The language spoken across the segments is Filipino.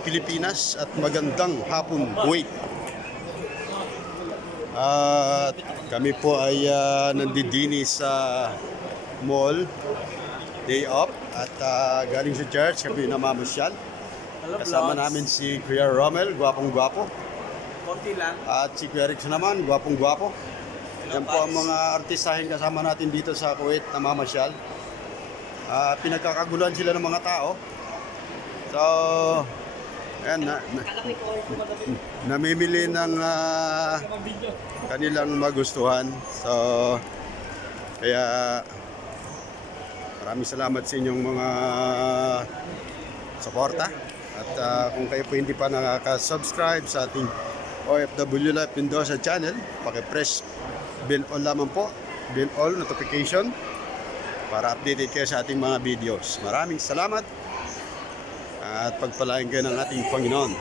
Pilipinas at magandang hapon Kuwait. At kami po ay nandidini sa mall, day off, at galing sa church, kami namamasyal. Kasama namin si Kuya Romel, gwapong-gwapo. Konti lang. At si Kuya Rix naman, gwapong-gwapo. Yan po ang mga artistahin kasama natin dito sa Kuwait, namamasyal. Pinagkakaguluhan sila ng mga tao. So, ayan, namimili ng kanilang magustuhan. So, kaya maraming salamat sa inyong mga suporta. At kung kayo po hindi pa nakaka-subscribe sa ating OFW Life Mendoza channel, paki-press bell all lamang po, bell all notification para updated kayo sa ating mga videos. Maraming salamat at pagpalain kayo ng ating Panginoon.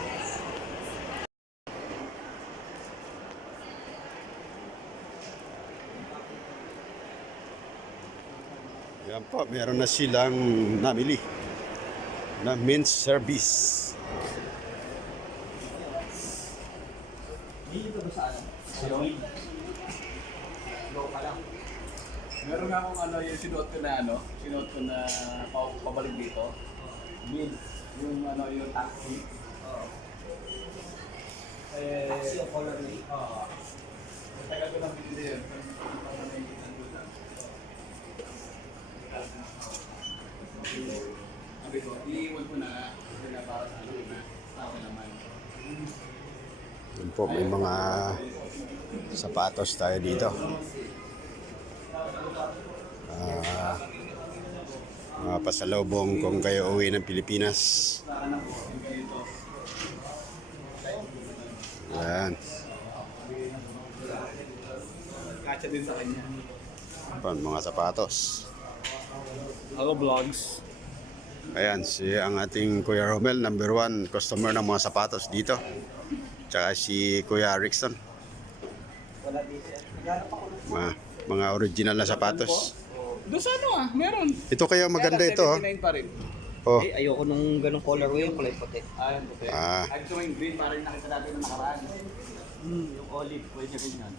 Yan po, meron na silang namili na men's service. Dito ba sa ano? Meron nga akong yung sinuot ko na pabalik dito. Yung yung taxi. Taxi o colorway? Tagal ko lang binili yun. Sabi ko, iiwan ko na para sa ano na tao naman. Yun po, may mga sapatos tayo dito. Mga pasalubong kung kayo uwi ng Pilipinas. Yan. Kacha din sa kanya. Mga sapatos. Hello vlogs. Ayan, ang ating Kuya Romel, number 1 customer ng mga sapatos dito. Tsaka si Kuya Rickson. Mga original na sapatos. Doon sa meron. Ito kaya maganda ito. 79 pa rin. Oh. Ayoko nung ganong colorway, yung kulay puti. Ayan, puti. Ay, gusto mo yung green para yung nakita natin ng nakaraan. Yung olive, pwede rin yan.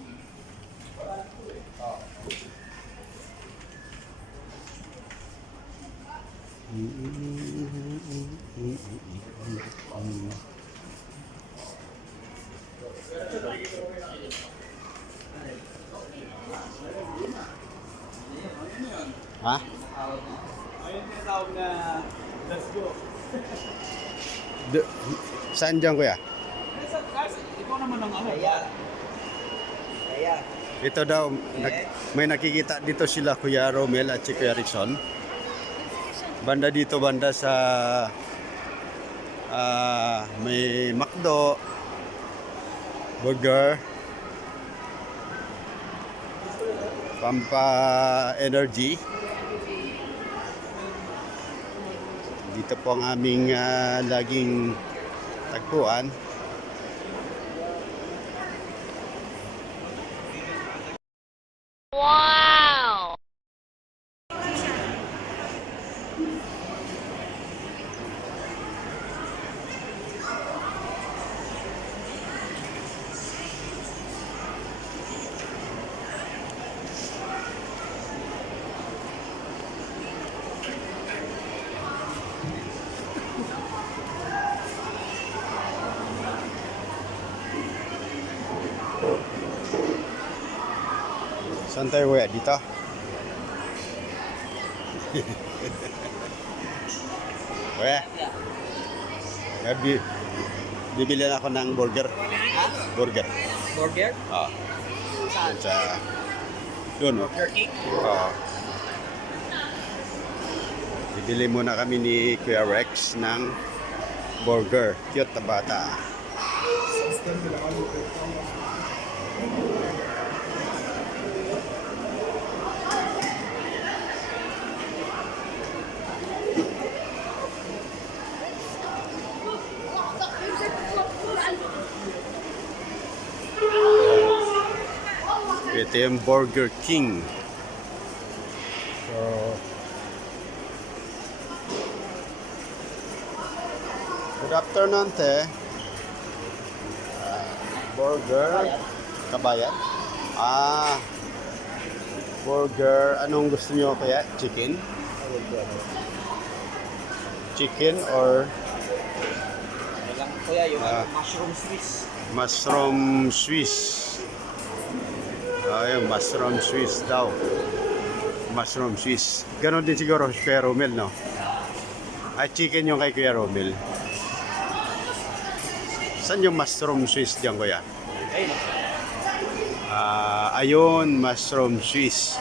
Ha? Ayun yung tawag na let's go. Saan dyan, Kuya? Ikaw naman ang Kaya. Ito daw, may nakikita dito sila Kuya Romel at si Kuya Rickson. Banda dito, banda sa may McDo, burger, Pampa Energy. Dito po ang aming laging tagpuan. Wow! Saan tayo, Kuya? Dito? Kuya? Bibili na ako ng burger. Burger. Burger? Oo. Doon, oh. Burger King? Oo. Bibili muna kami ni Kuya Rex ng burger. Cute na bata. Ito yung Burger King. So, Good afternoon, te. Burger. Kabayan? Burger. Anong gusto niyo kaya? Chicken? Chicken or Walang kuya, yung Ah. mushroom Swiss. mushroom Swiss? Yung mushroom Swiss daw. Mushroom Swiss. Ganon din siguro kay Romel, no? Ay, chicken yung kay Kuya Romel. Saan yung mushroom Swiss diyan, Kuya? Ayun. Ayun, mushroom Swiss.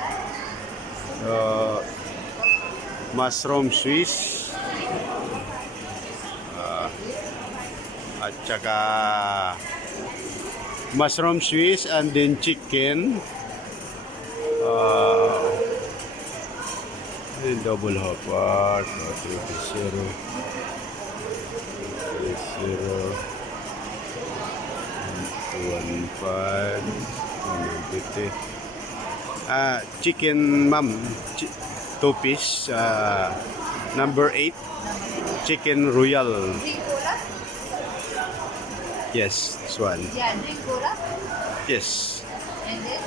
Mushroom Swiss. At saka mushroom Swiss and then chicken. Double hopper. 0. 1.5 150. Chicken ma'am, 2 piece, number 8, chicken royal. Drink cola? Yes, this one. Yeah, drink cola. Yes. And then,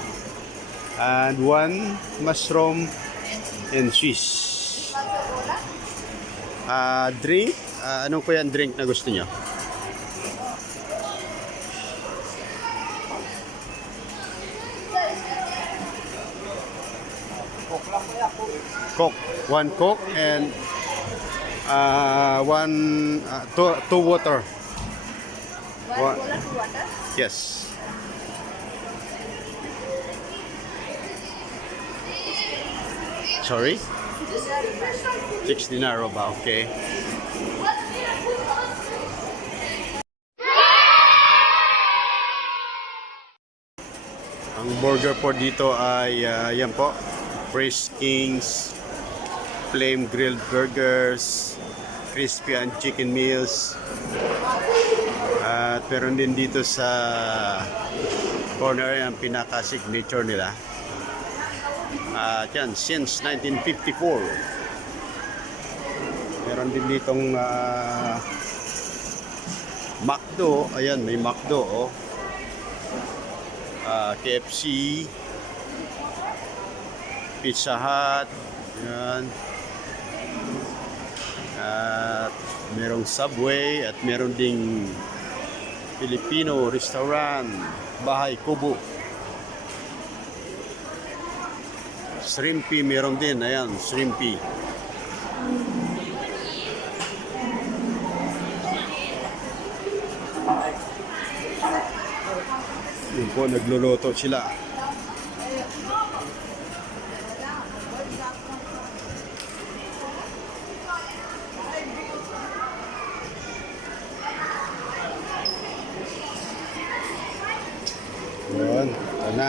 And one mushroom and Swiss. also cola. Drink, anong kuya ang drink na gusto niyo? Coke. One Coke and two water. One What? cola, two water. Yes. Sorry? 6 dinaro ba? Okay. Ang burger po dito ay yan po. Praise Kings, Flame Grilled Burgers, Crispy and Chicken Meals. At meron din dito sa corner ang pinaka-signature nila. At yan, since 1954. Meron din ditong McDo. Ayan, may McDo. Oh. KFC. Pizza Hut. Ayan. At merong Subway. At meron ding Filipino restaurant. Bahay Kubo. Shrimpy meron din. Ayan, Shrimpy. Yun po, nagluluto sila. Yun, ito na.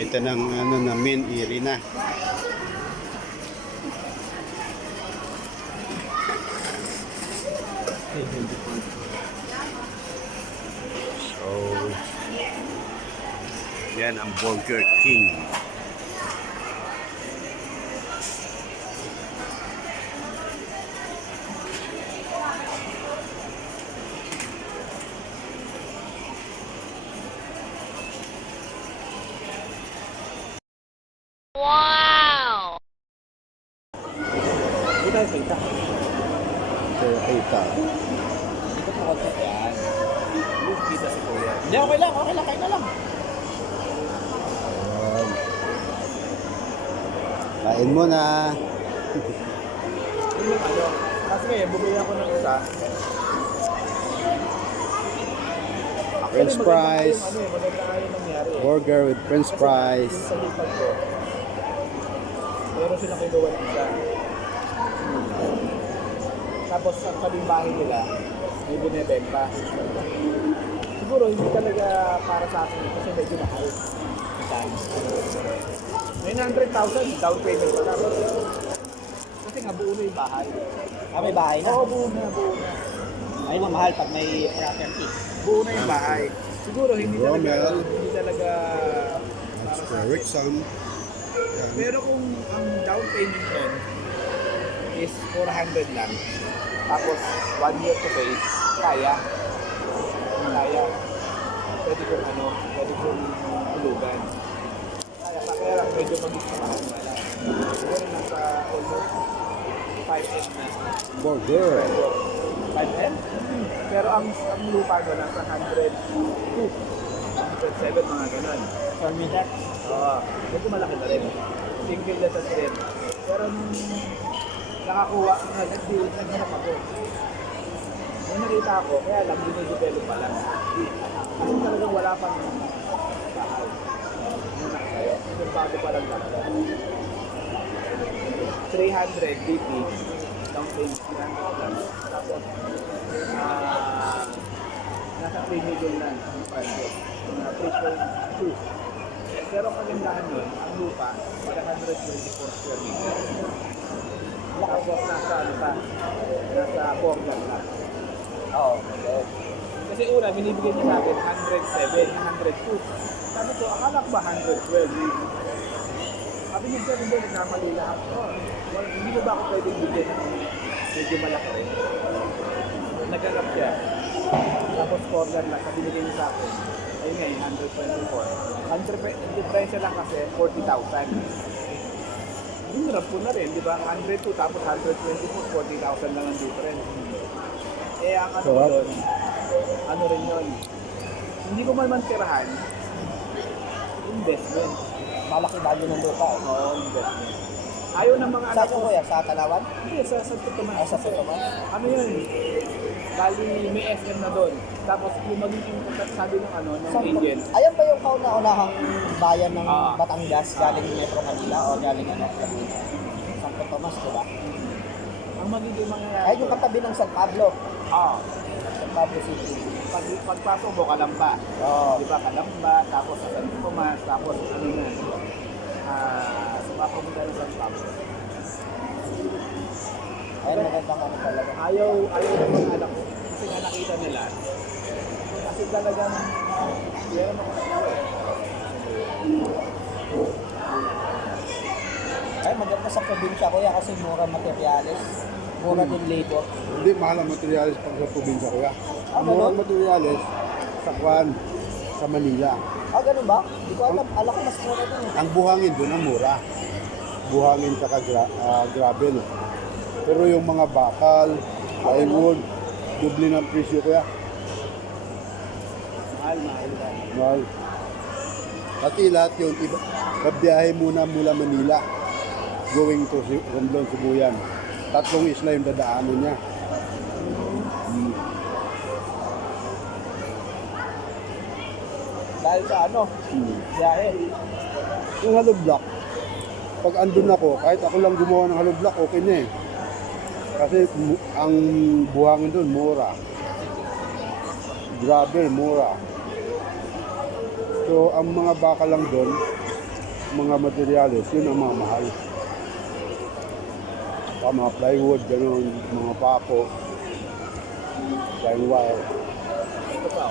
Ito ng ano na main area na. So, yan ang Burger King. Hindi tayo kita. Kaya kita. Dito po konti yan. Yung kita si kuya. Hindi, okay lang. Kayo na lang. Ayan. Kain mo na. Kasi ngayon, bumili ako ng isa. French fries. Maganda nga yung nangyari. Burger with French fries. Yung sa lipat ko, meron silang kinuha ng isa. Tapos ang kalimbahin nila, may binibenta. Siguro hindi talaga para sa akin kasi medyo mahal. Magkano? 900,000 down payment pa lang. Kasi nga buo na yung bahay. May bahay na. Oo, buo na. Ay, mamahal pag may property. Buo na yung bahay. Siguro hindi talaga para sa akin. Rickson. Pero kung ang down payment nun is 400 lang, tapos 1 year to pay, kaya. Kaya. Pwede kong pwede kong tulugan. Kaya lang medyo mag-isip ako. Siguro nasa almost 5M na. Burger. 5M? Pero ang lupa ko nasa 102, 107, mga ganun. Square meter. Oo, medyo malaki na rin. Single na sa rin. Pero nung nakakuha, naghanap ako. Nung nakita ako, kaya lang dinidevelop pa lang. Kasi talagang wala pang bahay. Nung nakatayo. Yung bago pa lang nakatayo. 300 BP, down payment 300 lang. Tapos, nasa 3 million lang ang project. 3.2. Pero ang kagandahan nun, ang lupa, 124 square meter. Tapos nasa nasa Portland lang. Oo. Okay. Kasi una, binibigyan niya sa akin 107, 102. Sabi ko, akala ko ba 112? Sabi niya siya, hindi, nagkamali lang ako. Well, hindi mo ba ako pwedeng bigyan ng medyo malaki rin? Naghanap siya. Tapos Portland lang, sabi binigyan niya sa akin. Ayun nga, yung 124. Ang diferensya lang kasi 40,000. Hinarap ko na rin, di ba? 102 tapos 124, 40,000 lang ang difference. Eh, ang ano Sarap. doon, ano rin yun, hindi ko man tirahan, investment. Malaki value ng lupa. Oo, investment. Ayaw ng mga anak Saan ko. ko kuya? Sa Tanawan? Hindi, sa Santo Tomas. Sa Santo Tomas? Ano yun? Bali, may SM na doon. Tapos yung magiging sabi ng ng agent. Ayan ba yung kauna-unahang bayan ng Ah. Batangas galing Metro Manila o galing Laguna? Santo Tomas, di ba? Ang magiging mangyayari. Ay, yung katabi ng San Pablo. San Pablo City. Pagpasok mo, Kalamba. Oo. Di ba, Kalamba, tapos sa Santo Tomas, tapos sumapunta ng San Pablo. Ayun, magandang ano talaga. Ayaw ng mga anak ko. Kasi nga nakita nila. Kasi talagang, meron ako na Ay, maganda sa probinsya kuya kasi mura materials. Mura din labor. Hindi mahal ang materialis pag sa probinsya kuya. Ang ganun? murang materialis sa Kwan, sa Manila. Ah, ganun ba? Hindi ko alam. Alam ko mas mura din. Ang buhangin doon ang mura. Buhangin sa gravel. Pero yung mga bakal, plywood, doble ng presyo kuya. mahal. Mahal. Kasi lahat yun, iba, kabiyahe muna mula Manila, going to Romblon, Sibuyan. 3 isla yung dadaanan niya. Dahil sa biyahe. Yung hollow block, pag andun ako, kahit ako lang gumawa ng hollow block, okay na eh. Kasi ang buhangin doon, mura. Gravel, mura. So, ang mga baka lang doon, mga materials, yun ang mga mahal. Mga plywood, gano'n, mga pako, flying wire. Ito pa,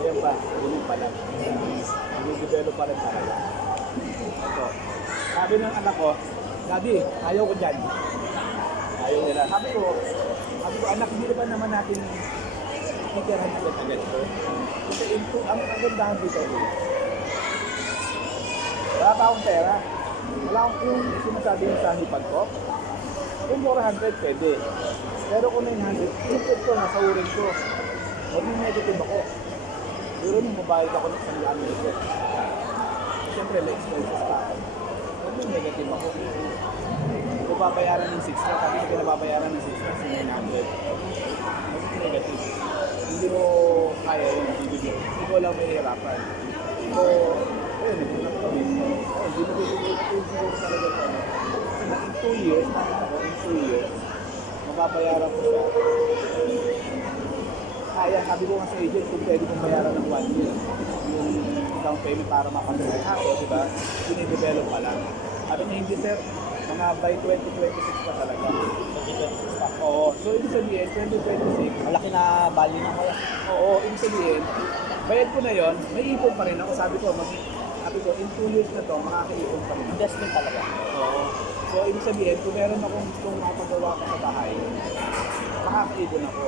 Ayan pa, ganun pa lang. Nag-develop pa rin talaga. Ito. Sabi ng anak ko, Daddy, ayaw ko dyan. Ayaw nila. Sabi ko, anak, hindi ba naman natin titirahan agad-agad ko? Kasi ang kagandahan dito, wala pa akong pera. Wala akong yung sinasabi yung sa hipag ko. Kung 400, pwede. Pero kung 900, inipit ko, nasa urin ko. Mag-negative ako. Pero nung mabayad ako ng isang gamit ko. Siyempre, may expenses pa ako. Mag-negative ako. Kung babayaran ng 6 ka, kasi pinababayaran ng 6 ka, 900. Mag-negative. Hindi mo kaya yung bibigyan. Hindi ko lang mahihirapan. So, ayun, nagpunta kami. Hindi mo bibigyan talaga ko. Kasi in 2 years, nakita ko, in 2 years, mababayaran ko siya. Kaya, sabi ko nga sa agent, kung pwede kong bayaran ng 1 year, yung down payment para mapag-rent ako, di ba? Dinidevelop pa lang. Sabi niya, hindi sir, mga by 2026 pa talaga. 2026 pa. Oo, so ibig sabihin, 2026, Malaki na value na kuya. oo, ibig sabihin, bayad ko na yon, may ipon pa rin ako. Sabi ko, in 2 years na to, makakaipon pa rin ako. Investment talaga. Oo. So, ibig sabihin, kung meron akong gustong mapagawa ko sa bahay, makakaibon ako.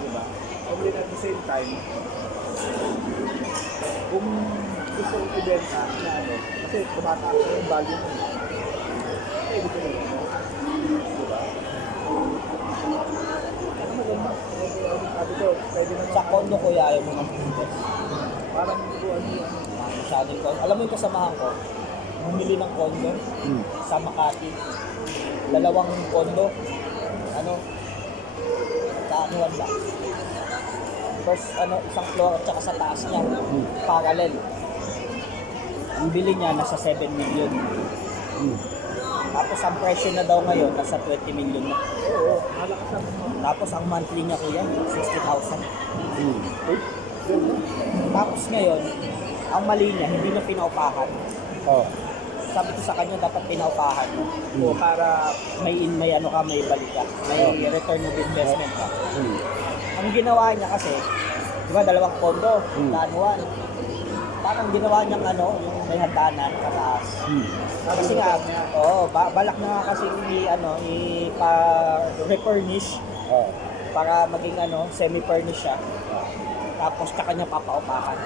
Diba? And then at the same time, kung gusto kong ibenta na ano, kasi tumataas na yung value mo. Pwede ko na yun. Diba? Ano maganda? Sabi ko, pwede na Sa condo ko, ayaw mo mag-invest. parang hindi ko ano yun. Masyadong condo. Alam mo yung kasamahan ko, bumili ng condo sa Makati. 2 condo. Ano? Kaanuan lang. First, isang floor at saka sa taas niya. Parallel. Ang bili niya nasa 7 million. Tapos ang presyo na daw ngayon nasa 20 million na. Oo, malakas ang Tapos ang monthly niya kuya, 60,000. Tapos ngayon, ang mali niya, hindi na pinaupahan. Oh. Sabi ko sa kanya, dapat pinaupahan mo. O para may ano ka, may balik ka. May return of investment ka. Ang ginawa niya kasi, di ba 2 condo, daanuan. Parang ginawa niyang yung may hagdanan, kataas. Kasi nga, balak na nga kasi ipa-refurnish para maging semi-furnish siya. Tapos tsaka niya papaupakan.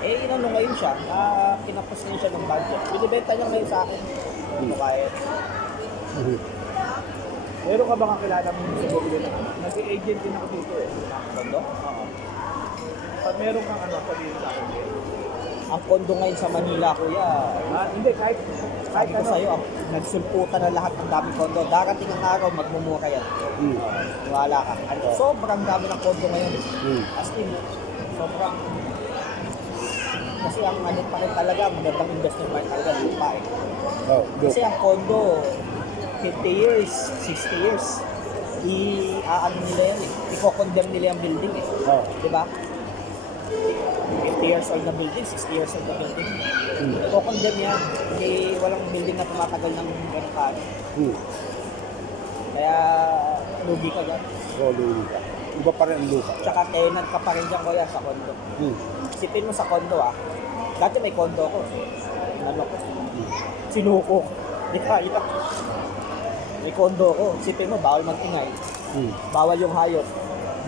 Inano ngayon siya, kinapos niya siya ng budget. Binibenta niya ngayon sa akin. Kahit. meron ka ba kakilala mo sa bumili ng ano? Nag-agent din ako dito eh. Kondo? Oo. Pag meron kang sabihin sa akin. Ang kondo ngayon sa Manila, kuya, Hindi, kahit sabi ko sa'yo, nagsulputan na lahat ng dami kondo. Darating ang araw, magmumura yan. Wala ka. Sobrang dami ng kondo ngayon. As in, sobrang... Kasi ang pa rin talaga, magandang investment pa rin talaga, lupa eh. Kasi ang kondo, 50 years, 60 years, nila yan eh. I-condemn nila yung building eh. Diba? 50 years old na building, 60 years old na building. I-condemn yan. Hindi, walang building na tumatagal ng ganun kano. Kaya, lugi ka dyan. Lugi ka. Iba pa rin ang lupa. Tsaka tenant ka pa rin dyan, kuya, sa kondo. Isipin mo sa kondo dati may kondo ko. Sinuko. Di ba? May kondo ko. Isipin mo, bawal mag-ingay. Bawal yung hayop.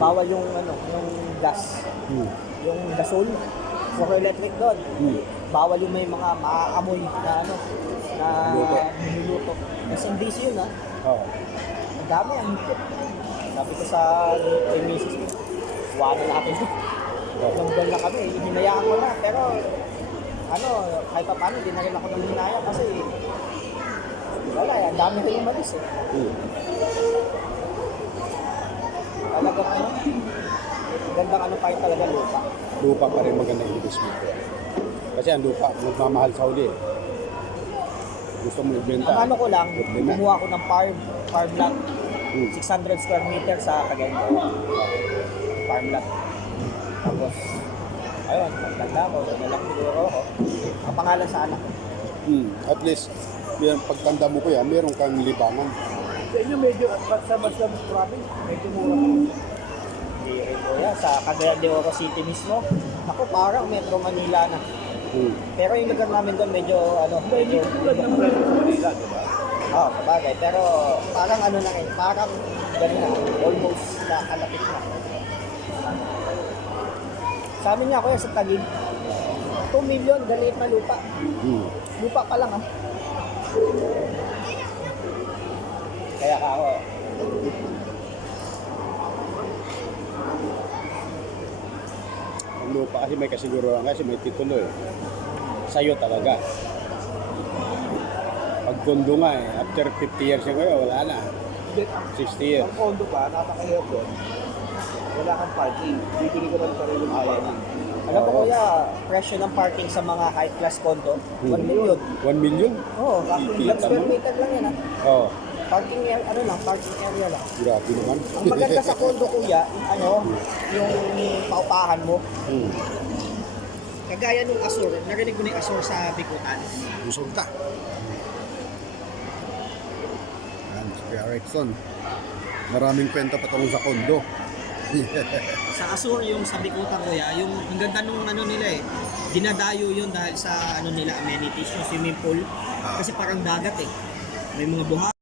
Bawal yung yung gas. Yung gasol. Puro electric doon. Bawal yung may mga maaamoy na na niluluto. SMDC yun Ang dami ang higit. Sabi ko sa misis ko, wala natin. Ilang buwan na kami, hinayaan ko na. Pero, kahit pa paano, di na rin ako nang hinaya kasi wala ang dami rin umalis eh. Talagang gandang pa rin talaga lupa. Lupa pa rin magandang investment. Kasi ang lupa, magmamahal sa uli. Gusto mo ibenta. Ang ko lang, kumuha ko ng farm lot. 600 square meter sa Cagayan. Farm lot. Tapos, ayun, magtanda ko, nalang siguro ako. Ang pangalan sa anak. At least, pagtanda mo ko yan, meron kang libangan. Sa inyo medyo, basta province, medyo mura ko. Hindi rin ko yan. Sa Cagayan de Oro City mismo, ako parang Metro Manila na. Pero yung lugar namin doon medyo Medyo tulad ng presyo sa Manila, di ba? Sabagay. Pero parang na rin, parang gano'n na, almost na kalapit na. Sa amin nga kuya sa Taguig, 2 million, galit na lupa. Lupa pa lang Kaya ako, Ang lupa kasi may kasiguruhan kasi may titulo eh. Sa'yo talaga. Pag kondo nga after 50 years yung ngayon, wala na. 60 years. Ang condo ba, napakahirap doon. Wala kang parking. Bibili ko lang sarili ng parking. alam mo kuya, presyo ng parking sa mga high class condo, 1 million. 1 million? Oo, ilang square meter lang yan Parking parking area lang. Grabe naman. Ang maganda sa condo kuya, yung paupahan mo. Kagaya nung Asur, narinig ko na yung Asur sa Bikutan. Busog ka. Yan, si Kuya Rexon. Maraming kwento patungkol sa kondo. Sa Asur, yung sa Bikutan kuya, yung ang ganda nung ano nila eh. Dinadayo yun dahil sa ano nila amenities, yung swimming pool. Kasi parang dagat eh. May mga buha.